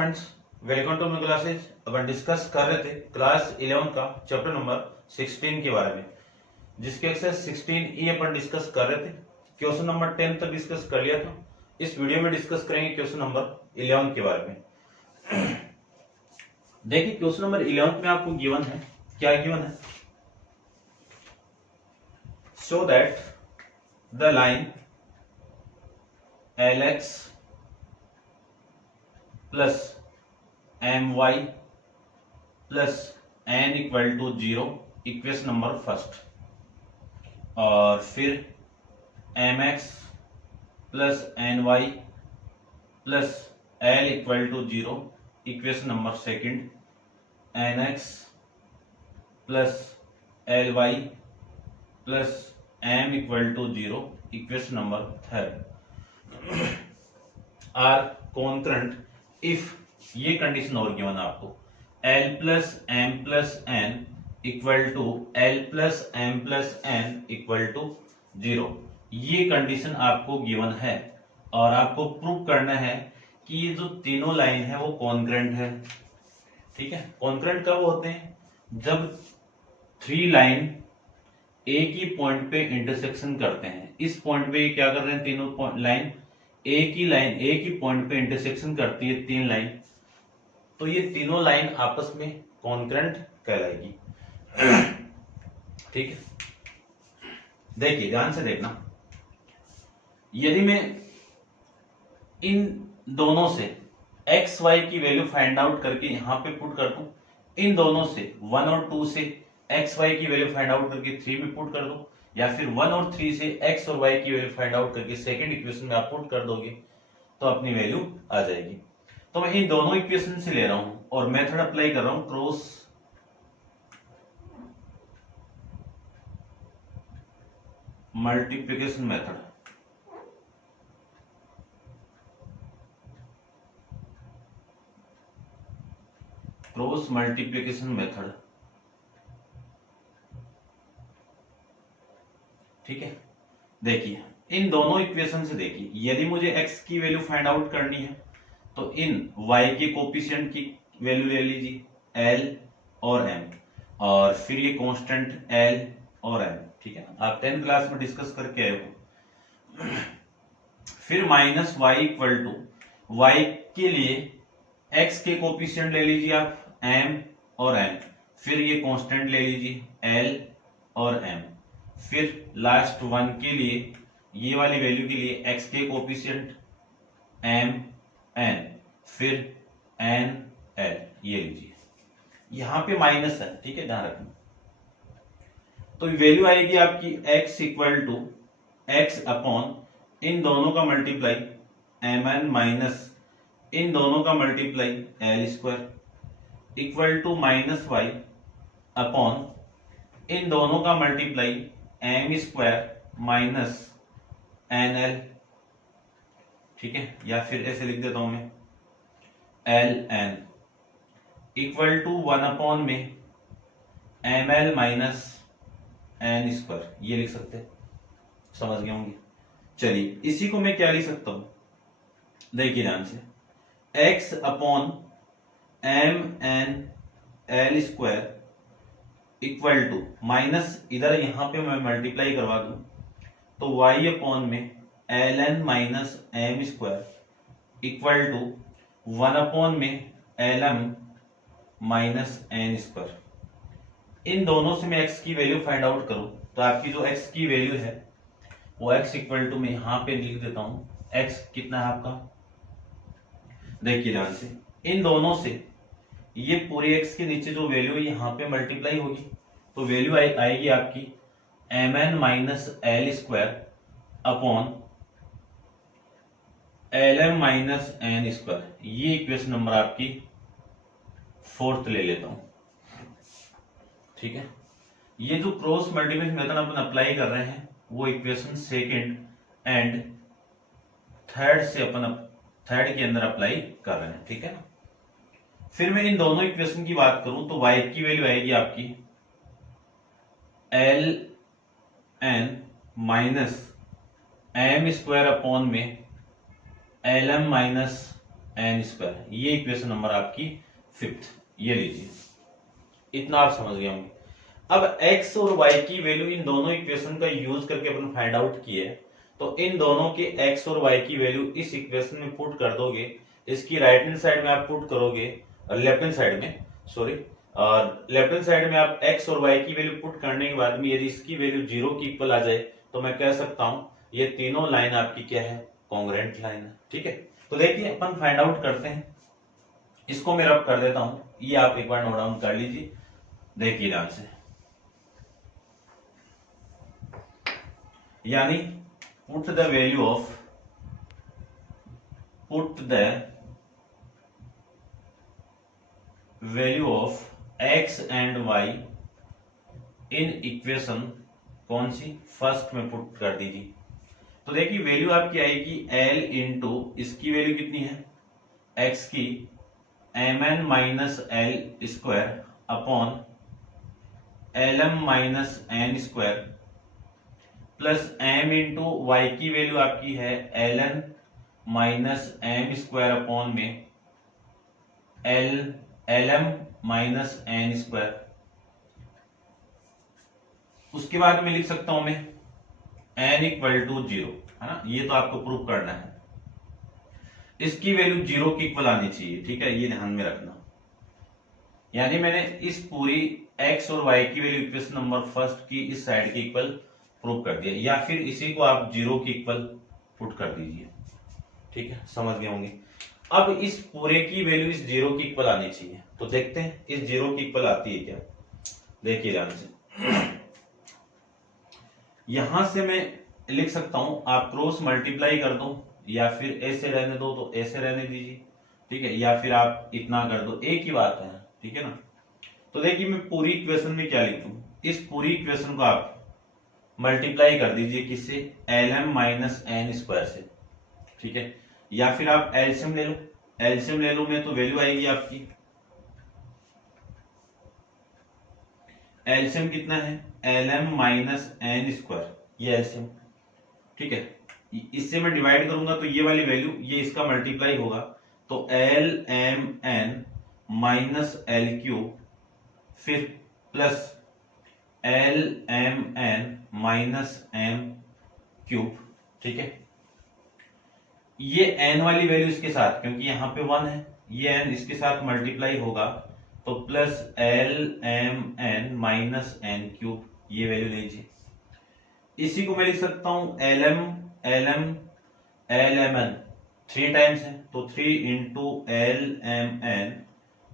Friends, welcome to my classes. अपन discuss कर रहे थे क्लास 11 का चैप्टर नंबर 16 के बारे में, जिसके एक्सरसाइज 16 अपन डिस्कस कर रहे थे। क्वेश्चन नंबर 10 तक डिस्कस कर लिया था। इस वीडियो में डिस्कस करेंगे क्वेश्चन नंबर 11 के बारे में। देखिए क्वेश्चन नंबर 11 में आपको गिवन है, क्या गिवन है? Show that the line LX plus my plus n equal to 0, equation number first, और फिर mx plus ny plus l equal to 0, equation number second, nx plus ly plus m equal to 0, equation number third are concurrent if ये condition और given है आपको, L plus m plus n equal to L plus m plus n equal to 0। ये condition आपको given है और आपको prove करना है कि ये जो तीनों लाइन है वो कॉन्करेंट है। ठीक है, कॉन्करेंट कब होते हैं? जब थ्री लाइन एक ही पॉइंट पे इंटरसेक्शन करते हैं। इस पॉइंट पे क्या कर रहे हैं? तीनों लाइन एक ही पॉइंट पे इंटरसेक्शन करती है, तीन लाइन, तो ये तीनों लाइन आपस में कॉन्करेंट कहलाएगी। ठीक है, देखिए ध्यान से देखना। यदि मैं इन दोनों से एक्स वाई की वैल्यू फाइंड आउट करके यहां पे पुट कर दूं, इन दोनों से 1 और 2 से एक्स वाई की वैल्यू फाइंड आउट करके 3 में पुट कर दो, या फिर 1 और 3 से एक्स और वाई की वैल्यू फाइंड आउट करके सेकंड इक्वेशन में आप पुट कर दोगे तो अपनी वैल्यू आ जाएगी। तो मैं इन दोनों इक्वेशन से ले रहा हूं और मेथड अप्लाई कर रहा हूं cross multiplication method. Cross multiplication method, ठीक है। देखिए इन दोनों इक्वेशन से देखिए, यदि मुझे x की वैल्यू फाइंड आउट करनी है तो इन y के कोफिशिएंट की वैल्यू ले लीजिए l और m, और फिर ये कांस्टेंट l और m। ठीक है, आप 10th क्लास में डिस्कस करके आए हो। फिर minus y equal to y के लिए x के कोफिशिएंट ले लीजिए आप m और n, फिर ये कांस्टेंट ले लीजिए l और m, फिर लास्ट वन के लिए ये वाली वैल्यू के लिए x के कोफिशिएंट m n, फिर n l, ये लीजिए। यहां पे माइनस है, ठीक है, ध्यान रखना। तो वैल्यू आएगी आपकी x equal to x upon इन दोनों का मल्टीप्लाई mn माइनस इन दोनों का multiply l square equal to minus y upon इन दोनों का multiply m square minus nl। ठीक है, या फिर ऐसे लिख देता हूं मैं ln इक्वल टू 1 अपॉन में ml माइनस n स्क्वायर, ये लिख सकते हैं। समझ गए होंगे। चलिए इसी को मैं क्या लिख सकता हूं, देखिए ध्यान से, x upon m n l square equal to minus, इधर यहां पे मैं मल्टीप्लाई करवा दूं तो y अपॉन में ln minus m square equal to 1 upon में lm माइनस n स्क्वायर। इन दोनों से मैं x की वैल्यू फाइंड आउट करूं तो आपकी जो x की वैल्यू है वो x इक्वल टू मैं यहां पे लिख देता हूं, x कितना है आपका, देखिए ध्यान से, इन दोनों से ये पूरे x के नीचे जो वैल्यू है यहां पे मल्टीप्लाई होगी तो वैल्यू आएगी आपकी mn minus l square upon lm minus n square. ये इक्वेशन नंबर आपकी फोर्थ ले लेता हूं। ठीक है, ये जो क्रॉस मल्टीप्लिकेशन मेथड अपन अप्लाई कर रहे हैं वो इक्वेशन सेकंड एंड थर्ड से अपन थर्ड के अंदर अप्लाई कर रहे हैं। ठीक है ना। फिर मैं इन दोनों इक्वेशन की बात करूं तो y की वैल्यू आएगी आपकी ln minus m square upon में lm माइनस एन स्क्वायर, ये इक्वेशन नंबर आपकी 5th, ये लीजिए, इतना आप समझ गए होंगे। अब x और y की वैल्यू इन दोनों इक्वेशन का यूज करके अपन फाइंड आउट किए, तो इन दोनों के x और y की वैल्यू इस इक्वेशन में पुट कर दोगे, इसकी राइट हैंड साइड में आप पुट करोगे, लेफ्ट हैंड साइड में, सॉरी, और लेफ्ट हैंड साइड में आप x और y की वैल्यू पुट करने के बाद में यदि इसकी वैल्यू 0 की इक्वल आ जाए तो मैं कह सकता हूं ये तीनों लाइन आपकी क्या है, कॉन्ग्रुएंट लाइन है। ठीक है, तो देखिए अपन फाइंड आउट करते हैं, इसको मैं रब कर देता हूं, ये आप एक बार नोट डाउन कर लीजिए, देखिए ध्यान से, यानी put the value of x and y in equation, कौन सी, फर्स्ट में पुट कर दीजिए। तो देखिए वैल्यू आपकी आएगी l इंटू, इसकी वैल्यू कितनी है x की, mn minus l square upon lm minus n square plus m into y की वैल्यू आपकी है ln minus m square upon में lm माइनस एन स्क्वायर। उसके बाद में लिख सकता हूं मैं n इक्वल टू 0, है ना, ये तो आपको प्रूव करना है, इसकी वैल्यू 0 की इक्वल आनी चाहिए। ठीक है, ये ध्यान में रखना, यानी मैंने इस पूरी x और y की वैल्यू इक्वेशन नंबर फर्स्ट की इस साइड की इक्वल प्रूव कर दिया, या फिर इसी को आप 0 की इक्वल पुट कर दीजिए। ठीक है, समझ गए होंगे। अब इस पूरे की वैल्यू इस 0 की इक्वल आनी चाहिए, तो देखते हैं इस 0 की इक्वल आती है क्या, देखिए ध्यान से, यहां से मैं लिख सकता हूं, आप क्रॉस मल्टीप्लाई कर दो या फिर ऐसे रहने दो तो ऐसे रहने दीजिए। ठीक है, या फिर आप इतना कर दो, एक ही बात है। ठीक है ना, तो देखिए मैं पूरी इक्वेशन में क्या लिख दूं, इस पूरी इक्वेशन को आप मल्टीप्लाई कर दीजिए किससे, lm माइनस एन स्क्वायर से। ठीक है, या फिर आप एलसीएम ले लो, एलसीएम ले लो में तो वैल्यू आएगी आपकी, एलसीएम कितना है, lm माइनस एन स्क्वायर, ये एलसीएम। ठीक है, इससे मैं डिवाइड करूंगा तो ये वाली वैल्यू, ये इसका मल्टीप्लाई होगा, तो lmn माइनस एल क्यूब, फिर plus lmn minus m cube. ठीक है, ये n वाली वैल्यू इसके साथ, क्योंकि यहां पे 1 है, ये n इसके साथ मल्टीप्लाई होगा, तो plus lmn minus n cube, ये वैल्यू लीजिए। इसी को मैं लिख सकता हूं lmn 3 टाइम्स है, तो 3 इंटू lmn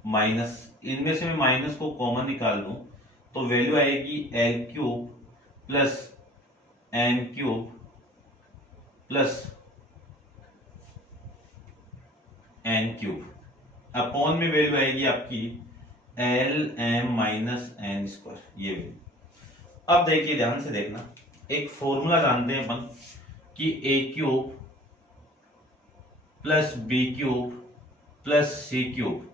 माइनस, इनमें से मैं माइनस को कॉमन निकाल दूं तो वैल्यू आएगी l cube plus n cube plus n cube, upon में वैल्यू आएगी आपकी l m minus n square, ये वैल्यू। अब देखिए ध्यान से देखना, एक फॉर्मूला जानते हैं अपन कि A cube plus B cube plus C cube,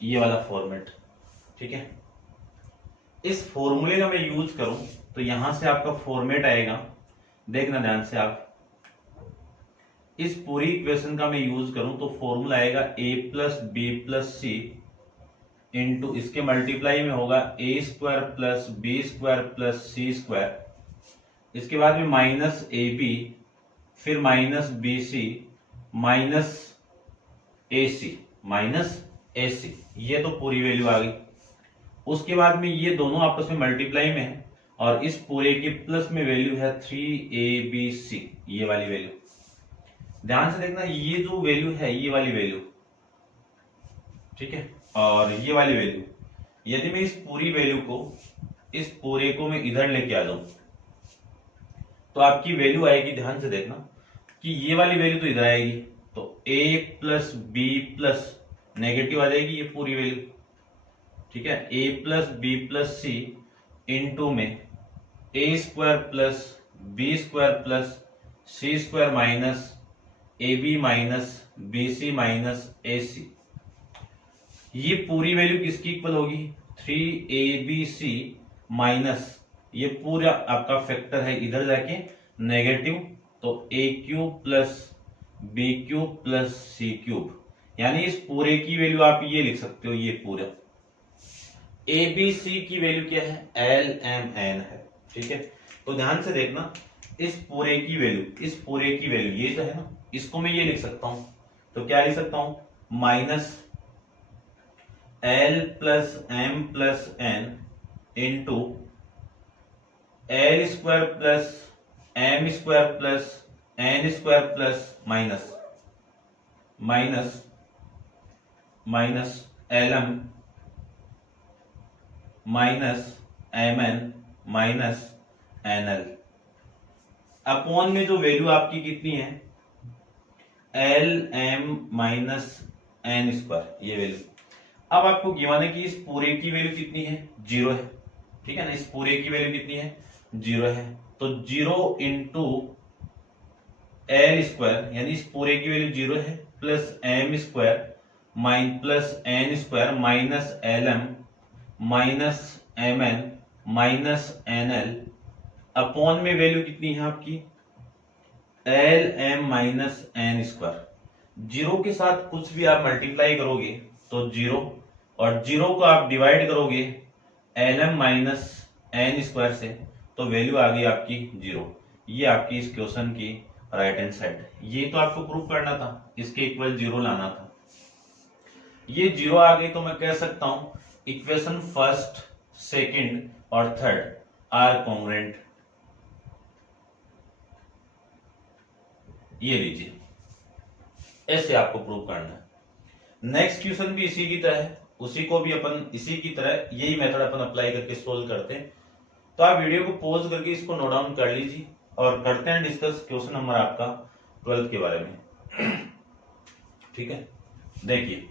ये वाला फॉर्मेट। ठीक है, इस फॉर्मूले का मैं यूज करूं तो यहां से आपका फॉर्मेट आएगा, देखना ध्यान से आप, इस पूरी इक्वेशन का मैं यूज करूं तो फॉर्मूला आएगा a plus B plus C into, इसके मल्टीप्लाई में होगा a square plus B square plus C square, इसके बाद में माइनस ए बी, फिर माइनस बी सी माइनस ए सी, ये तो पूरी वैल्यू आ गई। उसके बाद में ये दोनों आपस में मल्टीप्लाई में है, और इस पूरे के प्लस में वैल्यू है 3abc, ये वाली वैल्यू। ध्यान से देखना, ये जो वैल्यू है ये वाली वैल्यू, ठीक है, और ये वाली वैल्यू, यदि मैं इस पूरी वैल्यू को, इस पूरे को मैं इधर लेके आ जाऊं तो आपकी वैल्यू आएगी, ध्यान से देखना कि ये वाली वैल्यू तो इधर आएगी, तो a plus B plus negative आ जाएगी ये पूरी वैल्यू। ठीक है, a plus B plus C into में a square plus B square plus C square minus A B minus B C minus ए सी, ये पूरी वैल्यू किसकी इक्वल होगी, 3abc माइनस, ये पूरा आपका फैक्टर है इधर जाके नेगेटिव, तो a cube plus B cube plus C cube, यानी इस पूरे की वैल्यू आप ये लिख सकते हो, ये पूरा ए बी सी की वैल्यू क्या है, एल एम एन है। ठीक है, तो ध्यान से देखना, इस पूरे की वैल्यू ये तो है ना, इसको मैं ये लिख सकता हूं, तो क्या लिख सकता हूं, minus l plus m plus n into l square plus m square plus n square plus minus l m minus m n minus n l upon में जो वैल्यू आपकी कितनी है, l m minus n square, ये value. अब आपको given है कि इस पूरे की वैल्यू कितनी है, 0 है। ठीक है ना, इस पूरे की वैल्यू कितनी है, 0 है। तो 0 इंटू एल स्क्वायर, यानी इस पूरे की वैल्यू 0 है, plus m square plus n square minus l m minus m n minus n l upon में वैल्यू कितनी है आपकी, l m minus n square. 0 के साथ कुछ भी आप मल्टीप्लाई करोगे तो 0, और 0 को आप डिवाइड करोगे l m minus n square से, तो वैल्यू आ गई आपकी 0। ये आपकी इस क्वेश्चन की राइट हैंड साइड। ये तो आपको प्रूव करना था, इसके इक्वल 0 लाना था। ये 0 आ गई तो मैं कह सकता हूं इक्वेशन फर्स्ट, सेकंड और थर्ड आर कॉन्ग्रुएंट। ये लीजिए, ऐसे आपको प्रूव करना है। नेक्स्ट क्वेश्चन भी इसी की तरह है, उसी को भी अपन इसी की तरह यही मेथड अपन अप्लाई करके सोल्व करते हैं। तो आप वीडियो को पॉज करके इसको नोट डाउन कर लीजिए और करते हैं डिस्कस क्वेश्चन नंबर आपका 12 के बारे में। ठीक है, देखिए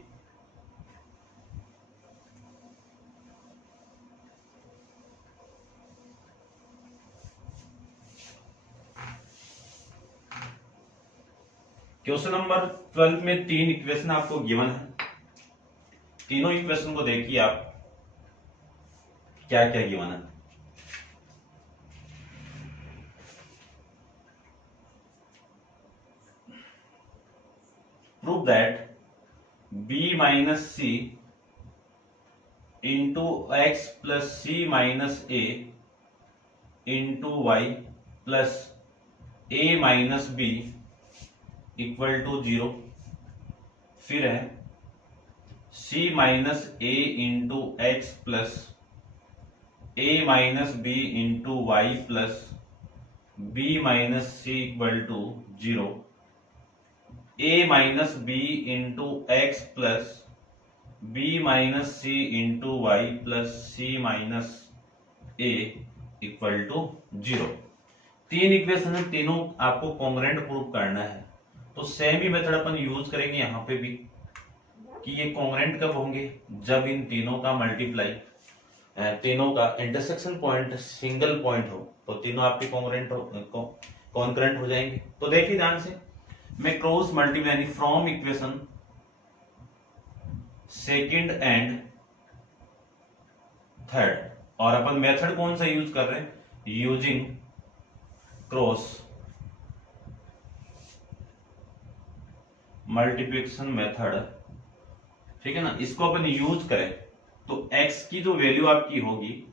क्वेश्चन नंबर 12 में 3 इक्वेशन आपको गिवन है। तीनों इक्वेशन को देखिए आप, क्या क्या गिवन है। Prove that b minus C into x plus C minus A into y plus a minus B equal to 0। फिर है c minus A into x plus a minus B into y plus B minus c equal to 0। A minus B into x plus B minus C into y plus C minus a equal to 0। 3 equation है, तीनों आपको congruent prove करना है। तो same ही method अपन use करेंगे यहाँ पे भी, कि ये कॉन्ग्रुएंट कब होंगे, जब इन तीनों का मल्टीप्लाई, तीनों का इंटरसेक्शन पॉइंट सिंगल पॉइंट हो, तो तीनों आपके कॉन्करेंट हो जाएंगे। तो देखिए ध्यान से, मैं cross multiply from equation second and third, और अपन मेथड कौन सा यूज कर रहे हैं, यूजिंग क्रॉस मल्टीप्लिकेशन मेथड। ठीक है ना, इसको अपन यूज करें तो x की जो वैल्यू आपकी होगी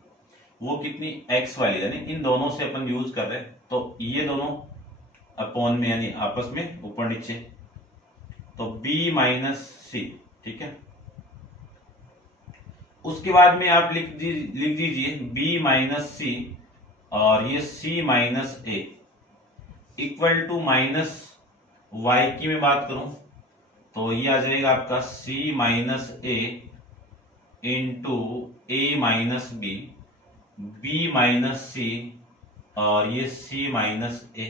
वो कितनी, x वाली, यानी इन दोनों से अपन यूज कर रहे हैं, तो ये दोनों अपॉन में यानी आपस में ऊपर नीचे, तो b माइनस सी। ठीक है, उसके बाद में आप लिख दीजिए b माइनस सी और ये c minus a equal to minus y की मैं बात करूं तो ये आ जाएगा आपका c minus A into A minus B, B minus सी और ये c माइनस ए।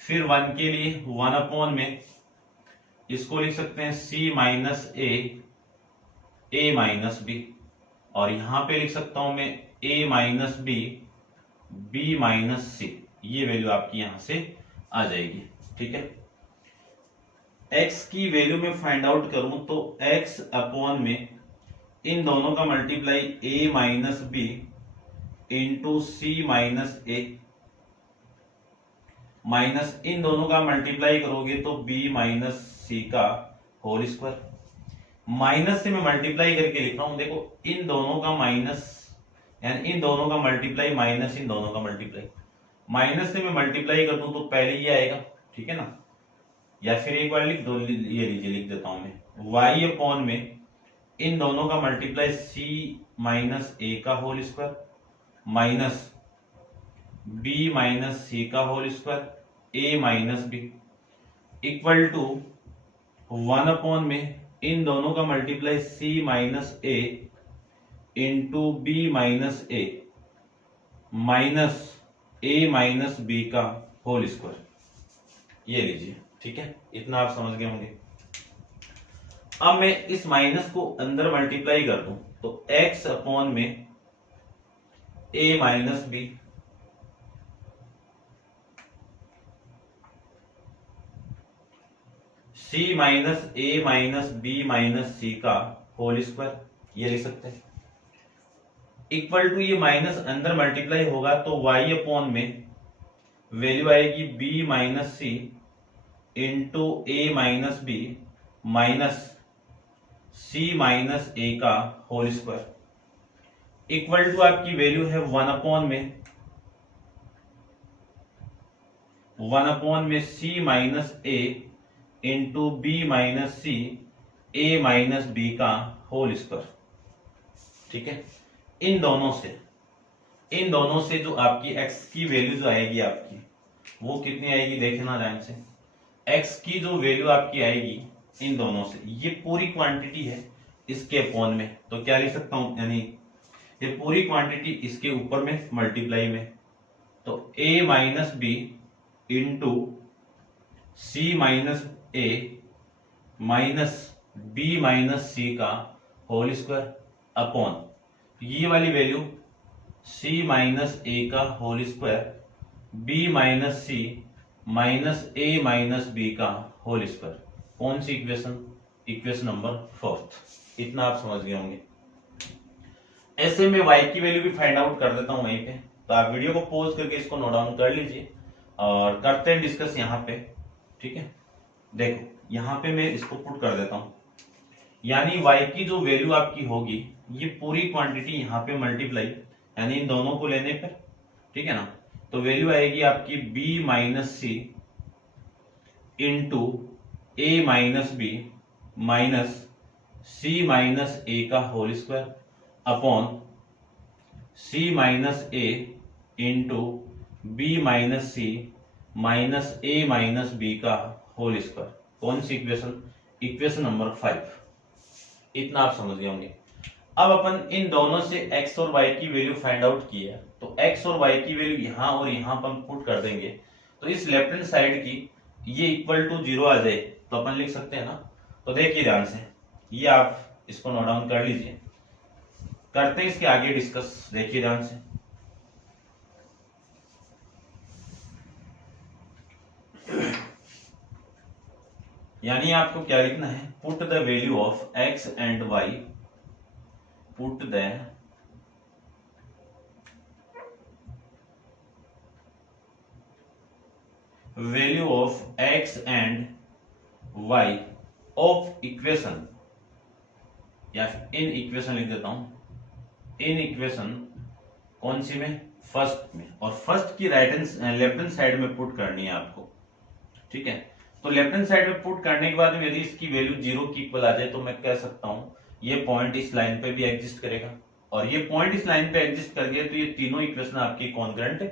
फिर 1 के लिए 1 अपॉन में इसको लिख सकते हैं c माइनस ए माइनस बी, और यहां पे लिख सकता हूं मैं a माइनस बी माइनस सी। ये वैल्यू आपकी यहां से आ जाएगी। ठीक है, x की वैल्यू में फाइंड आउट करूं तो x अपॉन में इन दोनों का multiply a minus B into C minus A, minus इन दोनों का मल्टीप्लाई करोगे तो b माइनस सी का होल स्क्वायर, माइनस से मैं मल्टीप्लाई करके लिख रहा हूं, देखो इन दोनों का माइनस, यानी इन दोनों का मल्टीप्लाई माइनस इन दोनों का मल्टीप्लाई, माइनस से मैं मल्टीप्लाई कर दूं तो पहले ये आएगा, ठीक है ना, या फिर एक बार लिख दो, ये लीजिए लिख देता हूं मैं, वाई अपॉन में इन दोनों का मल्टीप्लाई सी माइनस ए का whole square minus B minus C का whole square A minus B equal to 1 upon में इन दोनों का मल्टीप्लाई सी माइनस ए इंटू बी माइनस ए माइनस ए माइनस बी का होल स्क्वायर, ये लीजिए, ठीक है, इतना आप समझ गए होंगे। अब मैं इस माइनस को अंदर मल्टीप्लाई कर दूं तो x अपॉन में a minus B c minus a minus B minus C का होल स्क्वायर, ये लिख सकते हैं, इक्वल टू ये माइनस अंदर मल्टीप्लाई होगा तो y अपॉन में वैल्यू आएगी b minus C into A minus B minus c minus A का होल स्क्वायर इक्वल टू आपकी वैल्यू है 1 अपॉन में c minus A into B minus C A minus B का whole square, ठीक है। इन दोनों से जो आपकी x की वैल्यू जो आएगी आपकी वो कितनी आएगी, देखना ध्यान से, x की जो वैल्यू आपकी आएगी इन दोनों से, ये पूरी क्वांटिटी है इसके अपॉन में, तो क्या लिख सकता हूं, यानी ये पूरी क्वांटिटी इसके ऊपर में मल्टीप्लाई में, तो a minus B into C minus A minus B minus C का होल स्क्वायर अपॉन ये वाली वैल्यू c माइनस ए का होल स्क्वायर b माइनस सी माइनस ए माइनस बी का होल स्क्वायर, कौन सी इक्वेशन, इक्वेशन नंबर 4, इतना आप समझ गए होंगे। ऐसे में y की वैल्यू भी फाइंड आउट कर देता हूं वहीं पे, तो आप वीडियो को पॉज करके इसको नोट डाउन कर लीजिए और करते हैं डिस्कस यहाँ पे, ठीक है। देखो यहाँ पे मैं इसको पुट कर देता हूं, यानी y की जो वैल्यू आपकी होगी ये पूरी क्वांटिटी यहाँ पे मल्टीप्लाई, यानी इन दोनों को लेने पर, ठीक है ना, तो वैल्यू आएगी आपकी b minus C into A minus B minus C minus A का whole square upon C minus ए इंटू बी माइनस सी माइनस ए माइनस बी का होल स्क्वायर, कौन सी इक्वेशन, इक्वेशन नंबर 5, इतना आप समझ गए होंगे। अब अपन इन दोनों से x और y की वैल्यू फाइंड आउट की है, तो x और y की वैल्यू यहाँ और यहाँ अपन पुट कर देंगे, तो इस लेफ्ट हैंड साइड की ये इक्वल टू 0 आ जाए तो अपन लिख सकते हैं ना, तो देखिए ध्यान से, ये आप इसको नोट डाउन कर लीजिए, करते हैं इसके आगे डिस्कस, देखिए ध्यान से। यानी आपको क्या लिखना है, put the value of x and y, put the value of x and y of equation, या इन इक्वेशन लिख देता हूं, इन इक्वेशन कौन सी में, फर्स्ट में, और फर्स्ट की लेफ्ट हैंड साइड में पुट करनी है आपको, ठीक है। तो लेफ्ट हैंड साइड में पुट करने के बाद में यदि इसकी वैल्यू 0 की इक्वल आ जाए तो मैं कह सकता हूं ये पॉइंट इस लाइन पे भी एग्जिस्ट करेगा, और ये पॉइंट इस लाइन पे एग्जिस्ट कर गया तो ये तीनों इक्वेशन आपकी कॉन्करेंट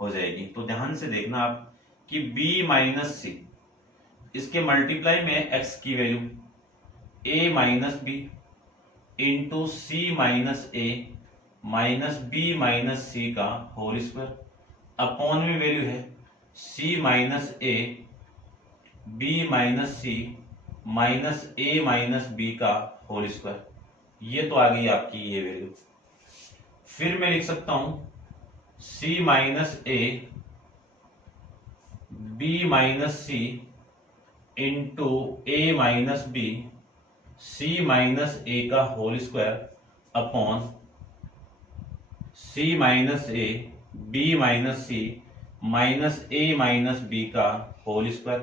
हो जाएगी। तो ध्यान से देखना आप कि b माइनस सी, इसके मल्टीप्लाई में x की value a minus B into C minus A minus B minus C का होल स्क्वायर अपॉन में वैल्यू है c minus A B minus C minus A minus B का होल स्क्वायर, ये तो आ गई आपकी ये वैल्यू। फिर मैं लिख सकता हूं c minus A B minus C into A minus B C minus A का whole square upon C minus A B minus C minus A minus B का होल स्क्वायर,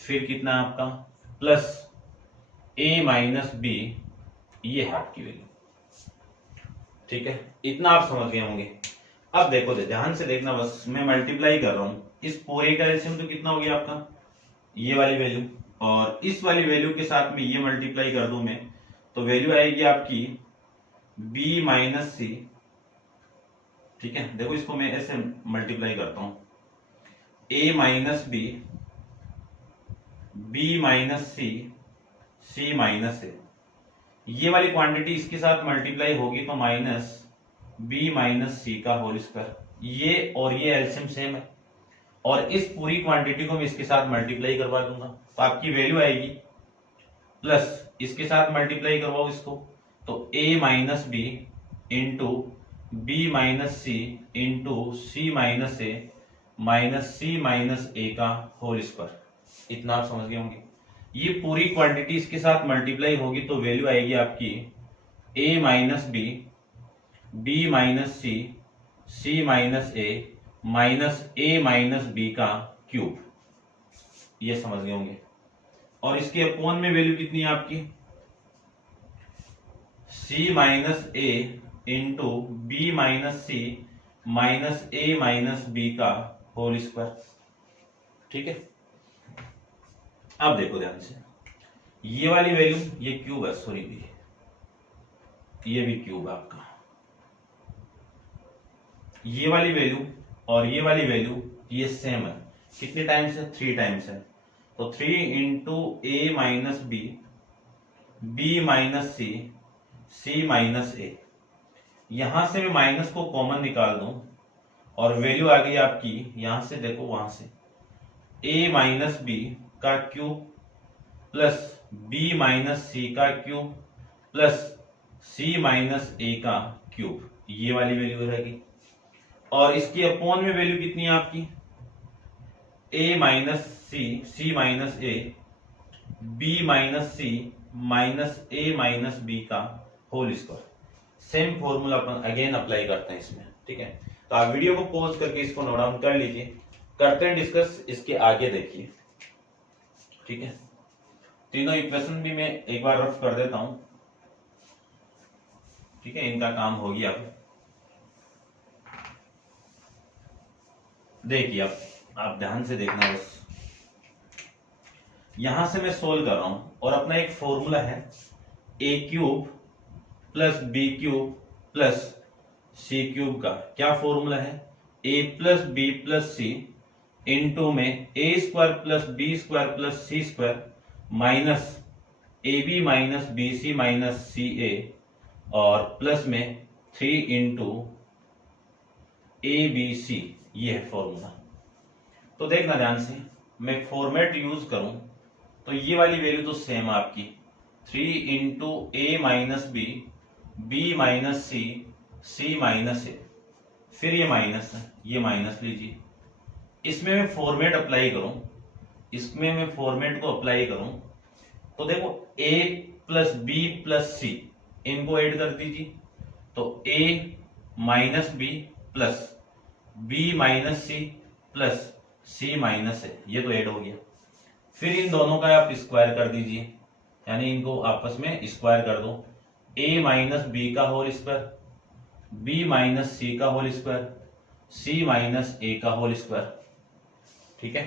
फिर कितना आपका प्लस ए माइनस बी, ये है आपकी value. ठीक है, इतना आप समझ गए होंगे। अब देखो ध्यान से देखना, बस मैं मल्टीप्लाई कर रहा हूं इस पूरे का एलसीएम, तो कितना हो गया आपका ये वाली वैल्यू, और इस वाली वैल्यू के साथ में ये मल्टीप्लाई कर दूं मैं, तो वैल्यू आएगी आपकी b माइनस सी। ठीक है, देखो इसको मैं ऐसे मल्टीप्लाई करता हूं, a minus B, b minus C, c minus A, ये वाली क्वांटिटी इसके साथ मल्टीप्लाई होगी तो माइनस b माइनस सी का होल स्क्वायर, ये और ये एलसीएम सेम है, और इस पूरी क्वांटिटी को मैं इसके साथ मल्टीप्लाई करवा दूंगा, तो आपकी वैल्यू आएगी प्लस इसके साथ मल्टीप्लाई करवाओ इसको, तो a minus B into B minus C into C minus A minus C minus A का होल स्क्वायर। इतना आप समझ गए होंगे। ये पूरी क्वांटिटी इसके साथ मल्टीप्लाई होगी तो वैल्यू आएगी आपकी a minus B, B minus C, C minus A minus A minus B का क्यूब। ये समझ गए होंगे। और इसके अपोन में वैल्यू कितनी है आपकी, c माइनस ए इंटू बी माइनस सी माइनस ए माइनस बी का होल स्क्वायर। ठीक है, अब देखो ध्यान से, ये वाली वैल्यू, ये क्यूब है, सॉरी ये भी क्यूब है आपका, ये वाली वैल्यू और ये वाली वैल्यू ये सेम है, कितने टाइम्स है, 3 टाइम्स है, तो 3 into A minus B, B minus C, C minus ए, यहां से मैं माइनस को कॉमन निकाल दूं और वैल्यू आ गई आपकी, यहां से देखो वहां से, ए माइनस बी का cube plus B minus C का cube plus C minus A का क्यूब, ये वाली वैल्यू रहेगी। और इसकी अपोन में वैल्यू कितनी है आपकी, a minus C, C minus A, B minus C minus A minus B का होल स्क्वायर। सेम फॉर्मूला अपन अगेन अप्लाई करते हैं इसमें। ठीक है, तो आप वीडियो को पॉज करके इसको नोट डाउन कर लीजिए, करते हैं डिस्कस इसके आगे, देखिए। ठीक है, तीनों इक्वेशन भी मैं एक बार रफ कर देता हूं। ठीक है, इनका काम हो गया। अब देखिए, आप ध्यान से देखना, बस यहां से मैं सोल्व कर रहा हूं और अपना एक फॉर्मूला है A cube plus B cube plus C cube का। क्या फॉर्मूला है, A plus B plus C into में A square plus B square plus C square minus A B minus B C minus C A और plus में 3 into A B C, ये है formula. तो देखना ध्यान से, मैं फॉर्मेट यूज करूं तो ये वाली वैल्यू तो सेम है आपकी, 3 into A minus B, B minus C, C minus ए, फिर ये माइनस है, ये माइनस लीजिए। इसमें मैं फॉर्मेट अप्लाई करूं, इसमें मैं फॉर्मेट को अप्लाई करूं तो देखो a plus B plus C, इनको ऐड कर दीजिए, तो a minus B plus B minus C plus C minus A, ये तो ऐड हो गया। फिर इन दोनों का आप स्क्वायर कर दीजिए, यानी इनको आपस में स्क्वायर कर दो, a माइनस बी का whole square, b minus C का whole square, c minus A का होल स्क्वायर। ठीक है,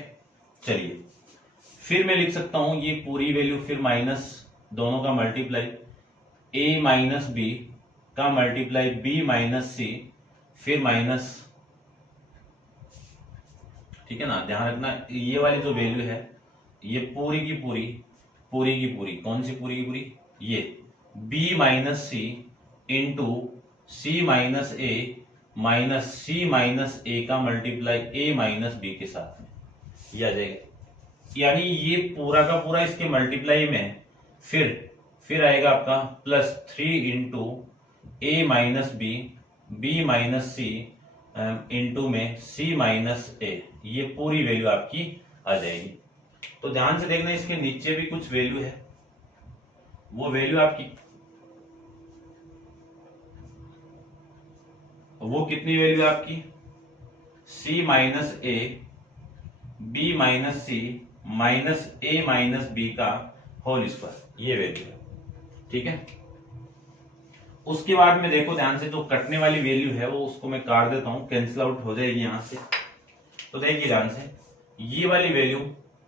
चलिए फिर मैं लिख सकता हूं ये पूरी वैल्यू, फिर माइनस दोनों का मल्टीप्लाई, a माइनस बी का मल्टीप्लाई b माइनस सी, फिर माइनस। ठीक है ना, ध्यान रखना ये वाली जो वैल्यू है ये पूरी की पूरी कौन सी पूरी की पूरी, ये b minus C into C minus A minus C minus A का मल्टीप्लाई a माइनस बी के साथ में, ये आ जाएगा। यानी ये पूरा का पूरा इसके मल्टीप्लाई में फिर आएगा आपका plus 3 into A minus B, B minus C into में सी माइनस ए, ये पूरी वैल्यू आपकी आ जाएगी। तो ध्यान से देखना, इसके नीचे भी कुछ वैल्यू है, वो वैल्यू आपकी, वो कितनी वैल्यू है आपकी, c माइनस ए, बी माइनस सी माइनस ए माइनस बी का होल स्क्वायर, ये वैल्यू है, ठीक है। उसके बाद में देखो ध्यान से, जो कटने वाली वैल्यू है वो उसको मैं काट देता हूं, कैंसिल आउट हो जाएगी यहां से। तो देखिए ध्यान से, ये वाली वैल्यू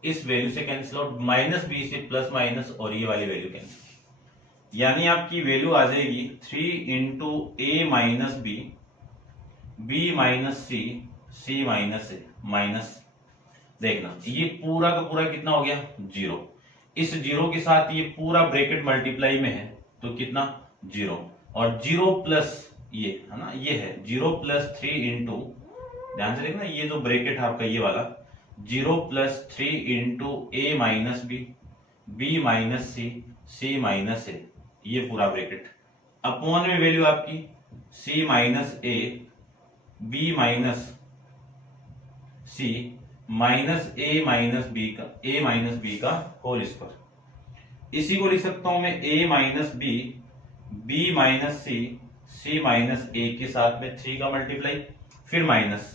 इस वैल्यू से कैंसिल आउट, -b से प्लस माइनस, और ये वाली वैल्यू कैंसिल, यानी आपकी वैल्यू आ जाएगी 3 into a minus B, b minus C, c minus A, minus, देखना ये पूरा का पूरा कितना हो गया 0, इस 0 के साथ ये पूरा ब्रैकेट मल्टीप्लाई में है तो कितना 0, और 0 प्लस ये है ना, ये है 0 प्लस 3 इंटू, ध्यान से देखना ये जो ब्रैकेट है आपका ये वाला, 0 plus 3 into A minus B, B minus C, C minus A, ये पूरा ब्रैकेट, अपॉन में वैल्यू आपकी सी माइनस ए, बी माइनस सी, माइनस ए माइनस बी का होल स्क्वायर। इसी को लिख सकता हूं मैं a minus B minus C minus A के साथ में 3 का मल्टीप्लाई, फिर माइनस,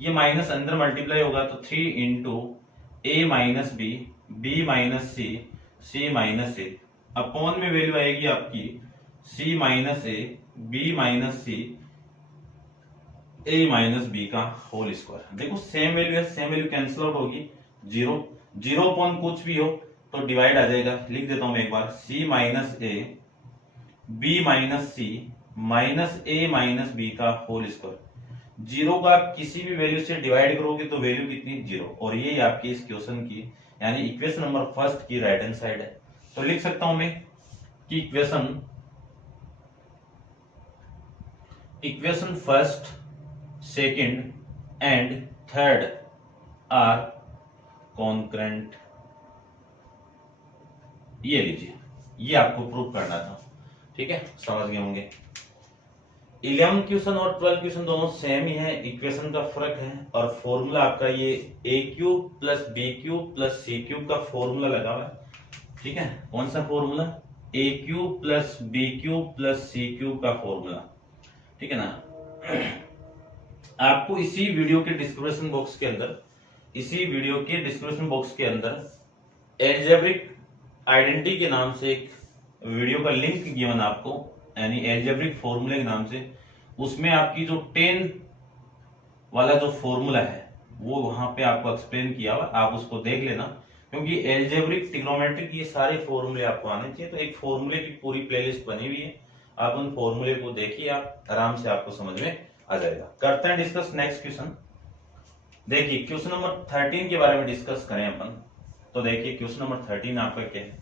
ये माइनस अंदर मल्टीप्लाई होगा तो 3 into A minus B minus C minus A, upon में वैल्यू आएगी आपकी C minus A, B minus C, A minus B का होल स्क्वायर। देखो सेम वैल्यू है, सेम वैल्यू कैंसिल आउट होगी, 0 अपॉन कुछ भी हो तो डिवाइड आ जाएगा, लिख देता हूं मैं एक बार, सी माइनस ए, बी माइनस सी, माइनस ए माइनस बी का होल स्क्वायर। 0 का आप किसी भी वैल्यू से डिवाइड करोगे तो वैल्यू कितनी 0, और ये आपकी इस क्वेश्चन की यानी इक्वेशन नंबर फर्स्ट की राइट हैंड साइड है। तो लिख सकता हूं मैं कि equation first, second and third are concurrent, ये लीजिए, ये आपको प्रूव करना था, ठीक है, समझ गए होंगे। 11 क्वेश्चन और 12 क्वेश्चन दोनों सेम ही है, इक्वेशन का फर्क है, और फॉर्मूला आपका ये a cube plus B cube plus C cube का फॉर्मूला लगा हुआ है, ठीक है। कौन सा formula, a cube plus B cube plus C cube का फॉर्मूला, ठीक है ना। आपको इसी वीडियो के डिस्क्रिप्शन बॉक्स के अंदर एल्जेब्रिक आइडेंटिटी के नाम से एक वीडियो का लिंक गिवन आपको, यानी एल्जेब्रिक फॉर्मूले के नाम से, उसमें आपकी जो 10 वाला जो फॉर्मूला है वो वहां पे आपको एक्सप्लेन किया हुआ, आप उसको देख लेना, क्योंकि एल्जेब्रिक ट्रिग्नोमेट्रिक ये सारे फॉर्मूले आपको आने चाहिए। तो एक फॉर्मूले की पूरी प्लेलिस्ट बनी हुई है, आप उन फॉर्मूले को देखिए, आप आराम से आपको समझ में आ जाएगा। करते हैं डिस्कस नेक्स्ट क्वेश्चन। देखिए क्वेश्चन नंबर 13 के बारे में डिस्कस करें अपन। तो देखिए क्वेश्चन नंबर 13 आपका क्या है,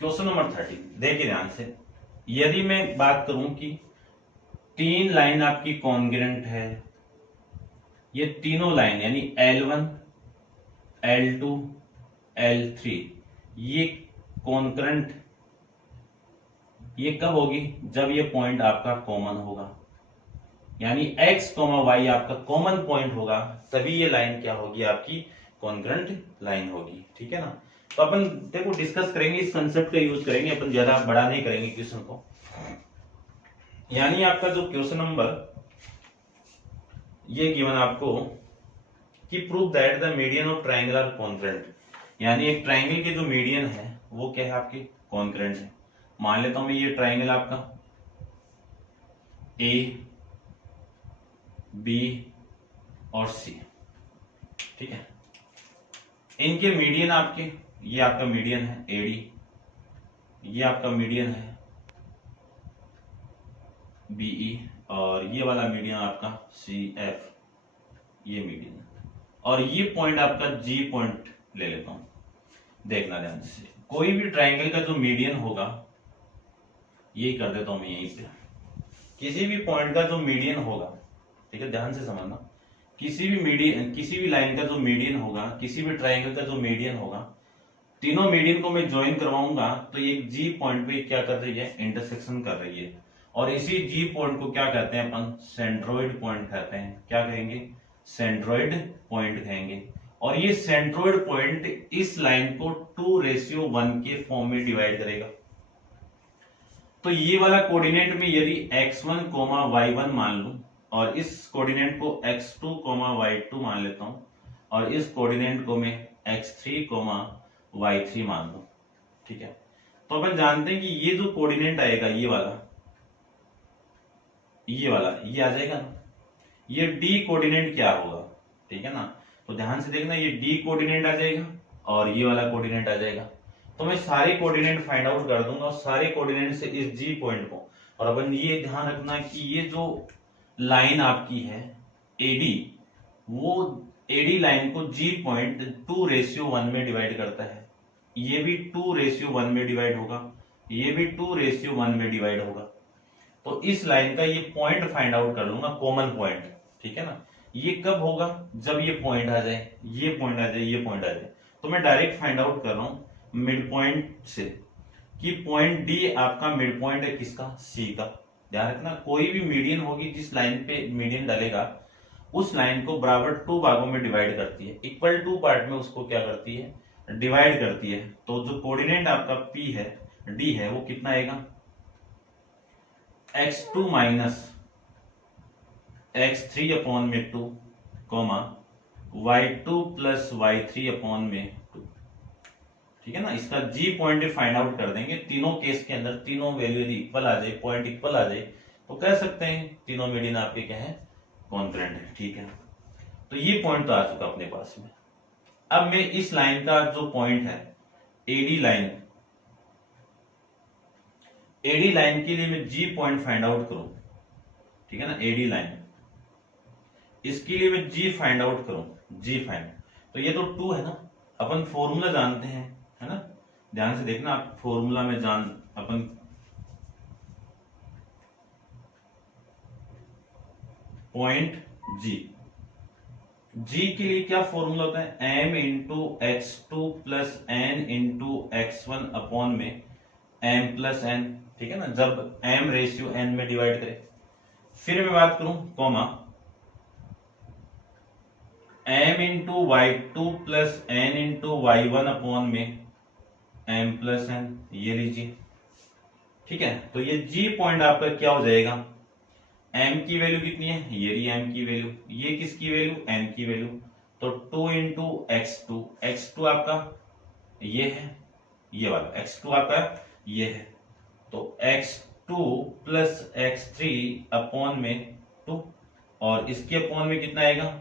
क्वेश्चन नंबर 13 देखिए ध्यान से, यदि मैं बात करूं कि 3 लाइन आपकी कॉन्ग्रेंट है, ये तीनों लाइन यानी L1, L2, L3 ये कॉन्करेंट, ये कब होगी, जब ये पॉइंट आपका कॉमन होगा, यानी x, y आपका कॉमन पॉइंट होगा, तभी ये लाइन क्या होगी, आपकी कॉन्करेंट लाइन होगी, ठीक है ना। तो अपन देखो डिस्कस करेंगे, इस कंसेप्ट का यूज करेंगे अपन, ज्यादा बड़ा नहीं करेंगे क्वेश्चन को। यानी आपका जो क्वेश्चन नंबर ये गिवन आपको कि prove that the median of triangle are concurrent, यानी एक ट्राइंगल के जो मीडियन है वो क्या है, आपके कॉन्करेंट है। मान लेता हूं मैं ये ट्राइंगल आपका ए, बी और सी, ठीक है, इनके मीडियन आपके, ये आपका मीडियन है एडी, ये आपका मीडियन है बीई, और ये वाला मीडियन आपका सी एफ, ये मीडियन, और ये पॉइंट आपका जी पॉइंट ले लेता हूं। देखना ध्यान से, कोई भी ट्राइंगल का जो मीडियन होगा, यही कर देता हूं मैं यहीं पे, किसी भी पॉइंट का जो मीडियन होगा, ठीक है, ध्यान से समझना, किसी भी लाइन का जो मीडियन होगा, किसी भी ट्राइंगल का जो मीडियन होगा, तीनों मीडियन को मैं ज्वाइन करवाऊंगा तो ये जी पॉइंट पे क्या कर रही है, इंटरसेक्शन कर रही है, और इसी जी पॉइंट को क्या कहते हैं अपन, सेंट्रोइड पॉइंट कहते हैं। क्या कहेंगे, सेंट्रोइड पॉइंट कहेंगे। और ये सेंट्रोइड पॉइंट इस लाइन को 2:1 के फॉर्म में डिवाइड करेगा। तो ये वाला कोऑर्डिनेट में यदि x1, y1 मान लूं और इस कोऑर्डिनेट को x2, y2 मान लेता हूं और इस कोऑर्डिनेट को मैं x3, y3 मान लूं, ठीक है। तो अपन जानते हैं कि ये जो कोऑर्डिनेट आएगा ये वाला ये आ जाएगा ना, ये d कोऑर्डिनेट क्या होगा, ठीक है ना। तो ध्यान से देखना, ये d कोऑर्डिनेट आ जाएगा और ये वाला कोऑर्डिनेट आ जाएगा। तो मैं सारे कोऑर्डिनेट फाइंड आउट कर दूंगा और सारे कोऑर्डिनेट से इस जी पॉइंट को, और अपन ये ध्यान रखना कि ये जो लाइन आपकी है एडी, वो एडी लाइन को जी पॉइंट 2:1 में डिवाइड करता है। ये भी 2:1 में डिवाइड होगा, ये भी 2:1 में डिवाइड होगा। तो इस लाइन का ये पॉइंट फाइंड आउट कर लूंगा, कॉमन पॉइंट, ठीक है ना। ये कब होगा, जब ये पॉइंट आ जाए, ये पॉइंट आ जाए, ये पॉइंट आ जाए। तो मैं डायरेक्ट फाइंड आउट कर रहा हूं मिड पॉइंट से कि पॉइंट डी आपका मिड पॉइंट है किसका, सी का। ध्यान रखना, कोई भी मीडियन होगी जिस लाइन पे मीडियन डालेगा उस लाइन को बराबर 2 भागों में डिवाइड करती है, इक्वल टू पार्ट में उसको क्या करती है, डिवाइड करती है। तो जो कोऑर्डिनेट आपका पी है, डी है, वो कितना आएगा, x2 माइनस x3 अपॉन में 2, y2 प्लस y3 अपॉन में 2, ठीक है ना। इसका जी पॉइंट फाइंड आउट कर देंगे। तीनों केस के अंदर तीनों वैल्यू यदि इक्वल आ जाए, पॉइंट इक्वल आ जाए, तो कह सकते हैं तीनों मीडियन आपके क्या है, कॉन्करेंट है, ठीक है। तो ये पॉइंट तो आ चुका अपने पास में। अब मैं इस लाइन का जो पॉइंट है एडी लाइन, एडी लाइन के लिए मैं जी पॉइंट फाइंड आउट करूं, ठीक है ना। एडी लाइन, इसके लिए मैं जी फाइंड आउट करूं, जी फाइंड, तो ये तो 2 है ना। अपन फॉर्मूला जानते हैं, है ना। ध्यान से देखना, आप फॉर्मूला में अपन पॉइंट जी, जी के लिए क्या फॉर्मूला होता है, m into x2 plus n into x1 upon में m प्लस n, ठीक है ना। जब m रेशियो n में डिवाइड करे, फिर मैं बात करूं comma m into y2 plus n into y1 upon में m प्लस n, ये लीजिए, ठीक है। तो ये g पॉइंट आपका क्या हो जाएगा, m की वैल्यू कितनी है, ये रही m की वैल्यू, ये किसकी वैल्यू, n की वैल्यू। तो 2 इंटू x2, x2 आपका ये है, ये वाला x2 आपका ये है, तो x2 प्लस x3 अपॉन में 2, और इसके अपॉन में कितना आएगा,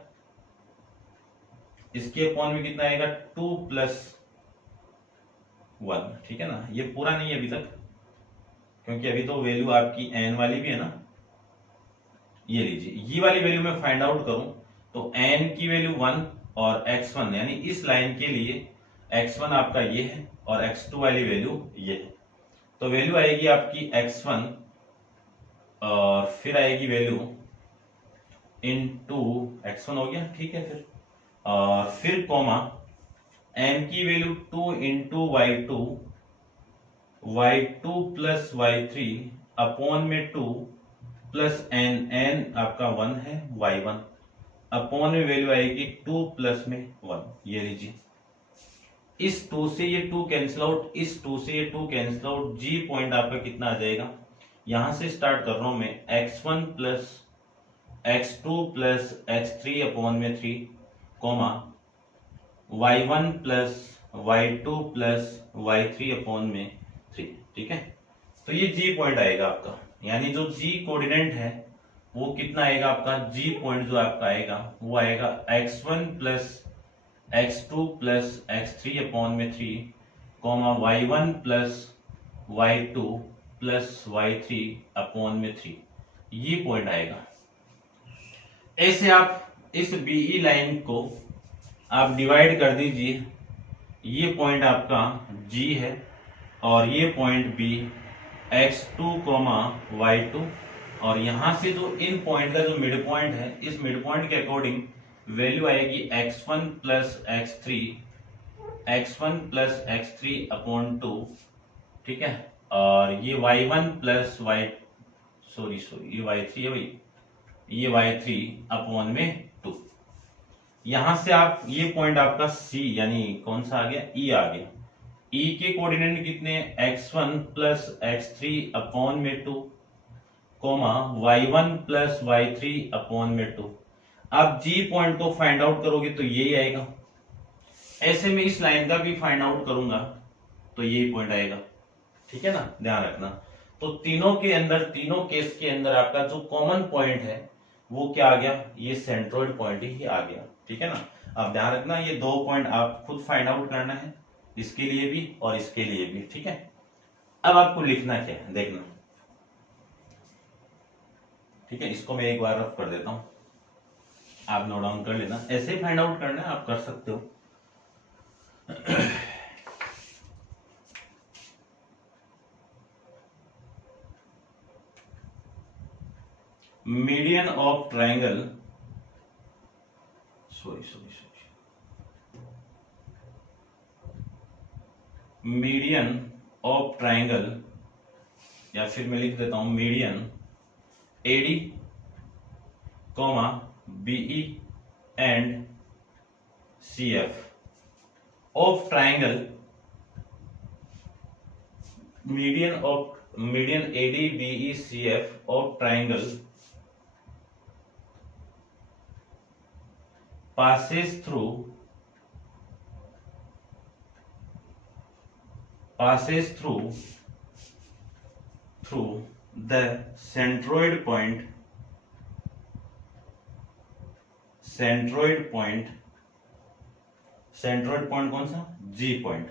इसके अपॉन में कितना आएगा, 2 प्लस 1, ठीक है ना। ये पूरा नहीं है अभी तक, क्योंकि अभी तो वैल्यू आपकी n वाली भी है ना। ये लीजिए, ये वाली वैल्यू मैं फाइंड आउट करूं तो n की वैल्यू 1 और x1, यानी इस लाइन के लिए x1 आपका ये है और x2 वाली वैल्यू ये है। तो वैल्यू आएगी आपकी x1 और फिर आएगी वैल्यू इनटू x1 हो गया, ठीक है। फिर कॉमा n की value 2 into y2, y2 plus y3 upon में 2 प्लस n आपका 1 है, y1 अपॉन में वैल्यू आएगी 2 प्लस में 1, ये लीजिए। इस 2 से ये 2 कैंसिल आउट, इस 2 से ये 2 कैंसिल आउट, जी पॉइंट आपका कितना आ जाएगा, यहां से स्टार्ट कर रहा हूं मैं, x1 plus x2 plus x3 upon में 3, comma y1 plus y2 plus y3 upon में 3, ठीक है। तो ये जी पॉइंट आएगा आपका, यानी जो जी कोऑर्डिनेट है वो कितना आएगा आपका, जी पॉइंट जो आपका आएगा वो आएगा x1 plus x2 plus x3 upon में 3, comma y1 plus y2 plus y3 upon में 3, ये पॉइंट आएगा। ऐसे आप इस बीई लाइन को आप डिवाइड कर दीजिए, ये पॉइंट आपका G है और ये पॉइंट B x2, y2, और यहां से जो इन पॉइंट का जो मिड पॉइंट है, इस मिड पॉइंट के अकॉर्डिंग वैल्यू आएगी x1 plus x3, x1 plus x3 upon 2, ठीक है। और ये y1 प्लस ये y3 है भाई, ये y3 अपॉन में 2। यहां से आप ये पॉइंट आपका C, यानी कौन सा आ गया, E आ गया। ई के कोऑर्डिनेट कितने, x1 प्लस x3 अपॉन में 2, coma y1 plus y3 upon में 2। आप जी पॉइंट को फाइंड आउट करोगे तो यही आएगा। ऐसे में इस लाइन का भी फाइंड आउट करूंगा तो यही पॉइंट आएगा, ठीक है ना, ध्यान रखना। तो तीनों के अंदर, तीनों केस के अंदर आपका जो कॉमन पॉइंट है वो क्या आ गया, ये सेंट्रोइड पॉइंट ही आ गया, ठीक है ना। अब ध्यान रखना, ये दो पॉइंट आप खुद फाइंड आउट करना है, इसके लिए भी और इसके लिए भी, ठीक है। अब आपको लिखना क्या है देखना, ठीक है। इसको मैं एक बार रफ कर देता हूं, आप नोट डाउन कर लेना, ऐसे फाइंड आउट करना है, आप कर सकते हो। Median of triangle, median of triangle, या फिर मैं लिख देता हूं median AD comma BE and CF of triangle, median AD BE CF of triangle passes through the centroid point कौन सा, G पॉइंट,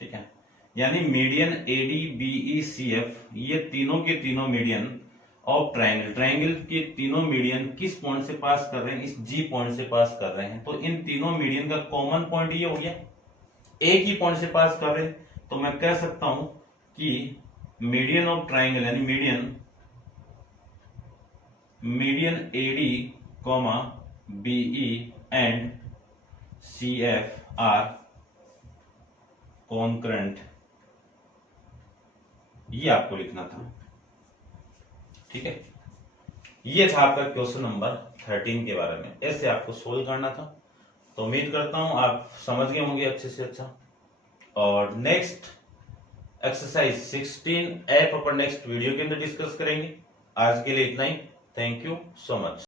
ठीक है। यानी मीडियन एडी बीई सीएफ, ये तीनों के तीनों मीडियन ऑफ ट्राइंगल के तीनों मीडियन किस पॉइंट से पास कर रहे हैं, इस जी पॉइंट से पास कर रहे हैं। तो इन तीनों मीडियन का कॉमन पॉइंट ये हो गया, एक ही पॉइंट से पास कर रहे हैं, तो मैं कह सकता हूं कि मीडियन ऑफ ट्राइंगल यानी median AD comma BE and CF are concurrent, ये आपको लिखना था, ठीक है। ये था आपका क्वेश्चन नंबर 13 के बारे में, ऐसे आपको सोल्व करना था। तो उम्मीद करता हूं आप समझ गए होंगे अच्छे से अच्छा। और नेक्स्ट एक्सरसाइज 16 ऐप अपन नेक्स्ट वीडियो के अंदर डिस्कस करेंगे। आज के लिए इतना ही, थैंक यू सो मच।